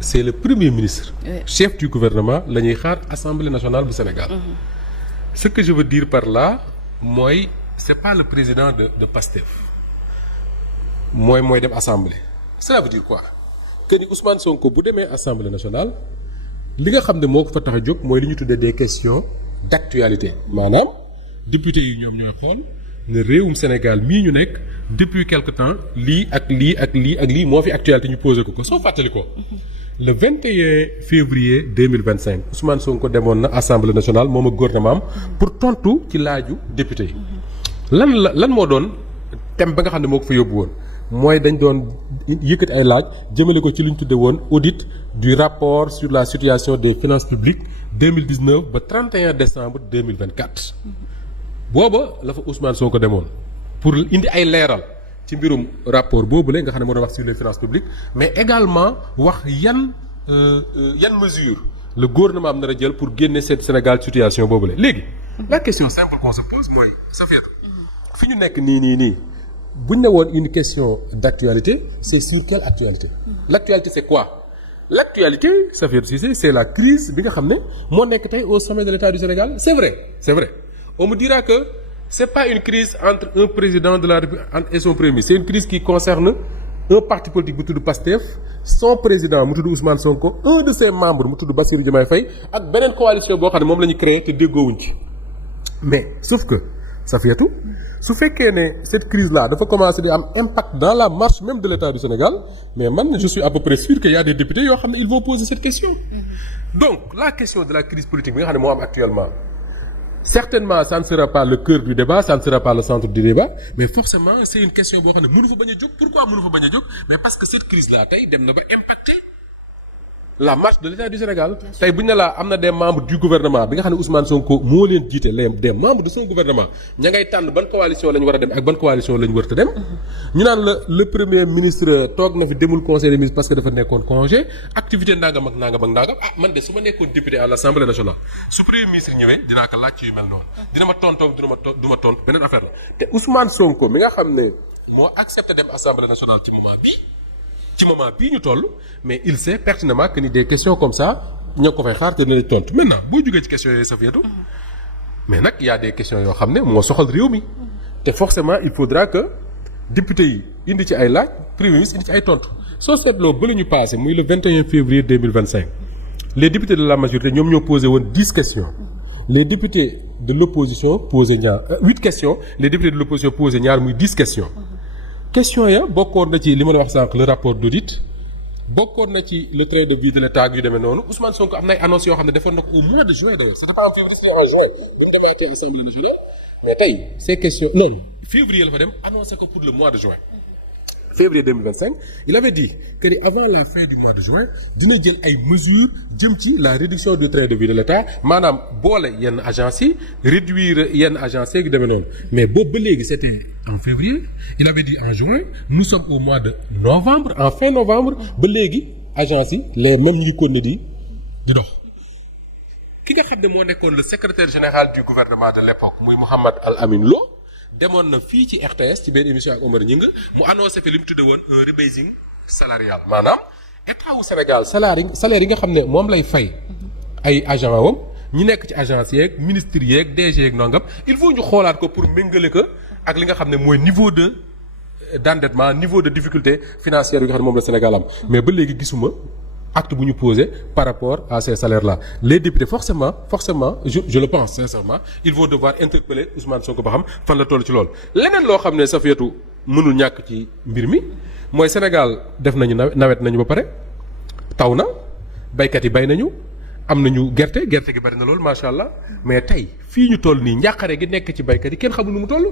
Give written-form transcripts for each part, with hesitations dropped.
c'est le premier ministre chef du gouvernement la ñuy xaar assemblée nationale bu Sénégal ce que je veux dire par là mooy c'est pas le président de PASTEF mooy dem assemblée cela veut dire quoi que ni Ousmane Sonko bu demee assemblée nationale li nga xam ne moo ko fa tax a jóg mooy li ñu tuddee des questions d'actualité maanaam député yi ñoom ñooy xool ne réewum Sénégal mii ñu nekk depuis quelque temps lii ak lii ak lii ak lii moo fi actualité ñu posé ko soo fàttali ko le 21 février 2025 Ousmane Sonko demoon na assemblée nationale moom ak gouvernement am pour tontu ci laaju député yi lan moo doon thème ba nga xam ne moo ko fa yóbbu woon mooy dañ doon yëkkati ay laaj jëmale ko ci lu ñu tudde woon audit du rapport sur la situation des finances publiques 2019 ba 31 décembre 2024 booba la fa Ousmane Sonko demoon pour indi ay leeral ci mbirum rapport boobule nga xam ne moo doon wax sur les finances publiques mais également wax yan mesure le gouvernement am nar a jël pour génne cette Sénégal situation boobule léegi la question simple qu'on se pose mooy Safiatou fi ñu nekk nii bu ñu ne woon une question d'actualité c'est sur quelle actualité l'actualité c'est quoi l'actualité Safiatou Cissé c'est la crise bi nga xam ne moo nekk tey au sommet de l'État du Sénégal c'est vrai on me dira que c'est pas une crise entre un président de la République et son premier ministre c'est une crise qui concerne un parti politique bu tudd PASTEF son président mu tudd Ousmane Sonko un de ses membres mu tudd Bassirou Diomaye Faye ak beneen coalition boo xam ne moom la ñu créé te déggoowuñ ci mais sauf que Safiatou su fekkee ne cette crise là dafa commencer di am impact dans la marche même de l'État du Sénégal mais man je suis à peu près sûr qu'il y a des députés yoo xam ne ils vont poser cette question donc la question de la crise politique bi nga xam ne moo am actuellement certainement ça ne sera pas le cœur du débat ça ne sera pas le centre du débat mais forcément c'est une question boo xam ne mënu fa bañ a jóg pourquoi mënu fa bañ a jóg mais parce que cette crise là tey dem na ba impacter la marche de l'État du Sénégal tey bu ñu ne laa am na des membres du gouvernement bi nga xam ne Ousmane Sonko moo leen jiite des membres de son gouvernement ña ngay tànn ban coalition la ñu war a dem ak ban coalition la ñu war a dem ñu naan le premier ministre toog na fi demul conseil des ministres parce que dafa nekkoon congé activité nangam ak nangam man de su ma nekkoon député à l'Assemblée nationale su premier ministre ñëwee dinaa ko laaj ci yu mel noonu dina ma tontoog du ma tontu beneen affaire la te Ousmane Sonko mi nga xam ne moo accepté dem Assemblée nationale ci moment bii ñu toll mais il sait pertinemment que ni des questions comme ça ñoo ko fay xaar te dinañ tontu maintenant boo jógee ci questions yooyu Safiatou mais nag y a des questions yoo xam ne moo soxal réew mi te forcément il faudra que député yi indi ci ay laaj premier ministre indi ci ay tontu soo seetloo ba la ñu passé muy le 21 février 2025 les députés de la majorité ñoom ñoo posé woon 10 questions les députés de l'opposition posé 8 questions les députés de l'opposition posé ñaar muy 10 questions question ya bokkoon na ci li ma la wax sànq le rapport d'audit bokkoon na ci le train de vie de l'État yu demee noonu Ousmane Sonko am na ay annonces yoo xam ne defoon na ko au mois de juin d'ailleurs c'était pas en février c'était en juin bi mu demaatee Assemblée nationale mais tey ces questions non février la fa dem annoncé ko pour le mois de juin février 2025 il avait dit que ni avant la fin du mois de juin dina jël ay mesures jëm ci la réduction du train de vie de l'État maanaam boole yenn agences yi réduire yenn agences yi demee noonu mais boobu ba léegi c'était en février il avait dit en juin nous sommes au mois de novembre en fin novembre ba léegi agences yi les mêmes ñu ko ne di dox ki nga xam ne moo nekkoon le secrétaire général du gouvernement de l'époque muy Mohamed Al Amin Lo demoon na fii ci RTS ci benn émission ak Omar Gningue mu annoncé fi li mu tudde woon un rebasing salarial maanaam état wu Sénégal salaire yi nga xam ne moom lay fay ay agent wam ñi nekk ci agence yeeg ministres yeeg DG yeeg nangam il faut ñu xoolaat ko pour méngale ko ak li nga xam ne mooy niveau d'endettement niveau de difficulté financière yi nga xam ne moom la Sénégal am mais ba léegi gisuma acte bu ñu posé par rapport à ces salaires-là les députés forcément je le pense sincèrement ils vont devoir interpeller Ousmane Sonko ba xam fan la toll ci loolu leneen loo xam ne Safiatou mënul ñàkk ci mbir mi mooy Sénégal def nañu nawet nañu ba pare taw na baykat yi bay nañu am nañu gerte gi bari na loolu macha allah mais tey fii ñu toll nii njàqare gi nekk ci baykat yi kenn xamul nu mu toll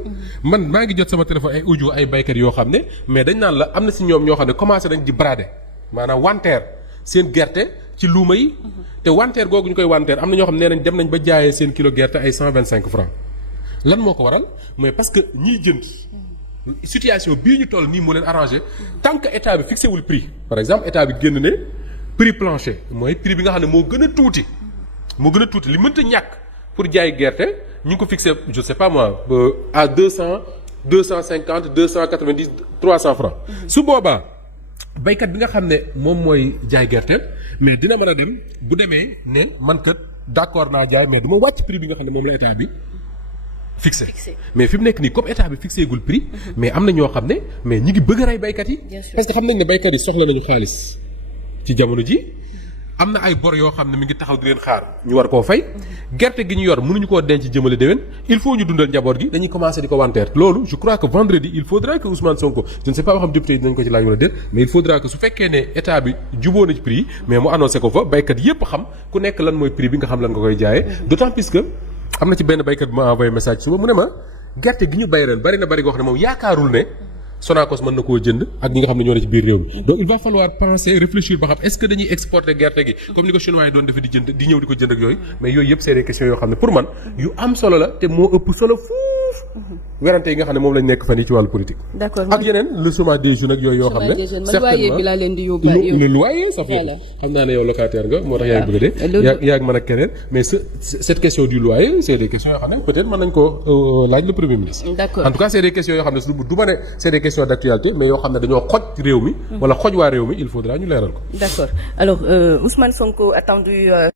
man maa ngi jot sama téléphone ay audio ay baykat yoo xam ne mais dañ naan la am na si ñoom ñoo xam ne commencé nañ di brader maanaam wanteer seen gerte ci luuma yi te wanteer googu ñu koy wanteer am na ñoo xam ne nee nañ dem nañ ba jaayee seen kilo gerte ay 125 francs lan moo ko waral mais parce que ñiy jënd situation bii ñu toll nii moo leen arrangé tant que état bi fixé wul prix par exemple état bi génn ne prix plancher mooy prix bi nga xam ne moo gën a tuuti li mënta ñàkk pour jaay gerte ñu ngi ko fixé je sais pas moi à 200 250 290 300 francs su boobaa baykat bi nga xam ne moom mooy jaay gerte mais dina mën a dem bu demee ne man kat d'accord naa jaay mais du ma wàcc prix bi nga xam ne moom la état bi fixé mais fi mu nekk nii comme état bi fixé gul prix mais am na ñoo xam ne mais ñi ngi bëgg a rey baykat yi parce que xam nañ ne baykat yi soxla nañu xaalis ci jamono ji am na ay bor yoo xam ne mi ngi taxaw di leen xaar ñu war koo fay gerte gi ñu yor mënuñu koo denc jëmale déwén il faut ñu dundal njaboot gi dañuy commencer di ko wanteer loolu je crois que vendredi il faudra que Ousmane Sonko je ne sais pas ba xam député yi dinañ ko ci laaj wala déet mais il faudra que su fekkee ne état bi juboo na ci prix yi mais mu annoncé ko fa baykat yépp xam ku nekk lan mooy prix bi nga xam lan nga koy jaayee d'autant plus que am na ci benn baykat bu ma envoyé message suba mu ne ma gerte gi ñu bay ren bari na bari goo xam ne moom yaakaarul ne Sonacos mën na koo jënd ak ñi nga xam ne ñoo ne ci biir réew mi donc il va falloir penser réfléchir ba xam est-ce que dañuy exporter gerte gi comme ni ko chinois yi doon defee di jënd di ñëw di ko jënd ak yooyu mais yooyu yëpp c'est des questions yoo xam ne pour man yu am solo la te moo ëpp solo fuuf werante yi nga xam ne moom lañ nekk fan yi ci wàllu politique. d'accord ak yeneen le chômage des jeunes ak yooyu yoo xam ne certainement bi laa leen di yóbbu le loyer ça fait xam naa ne yow locataire nga moo tax yaa ngi bëgg a dee yaa ngi mën ak keneen mais cette question du loyer c'est des questions yoo xam ne peut-être mën nañ ko laaj le premier ministre. D'accord. En tout cas c'est des questions yoo xam ne du ma ne c'est des questions d'actualité mais yoo xam ne dañoo xoj réew mi wala xoj waa réew mi il faudra ñu leeral ko. D'accord alors Ousmane Sonko attendu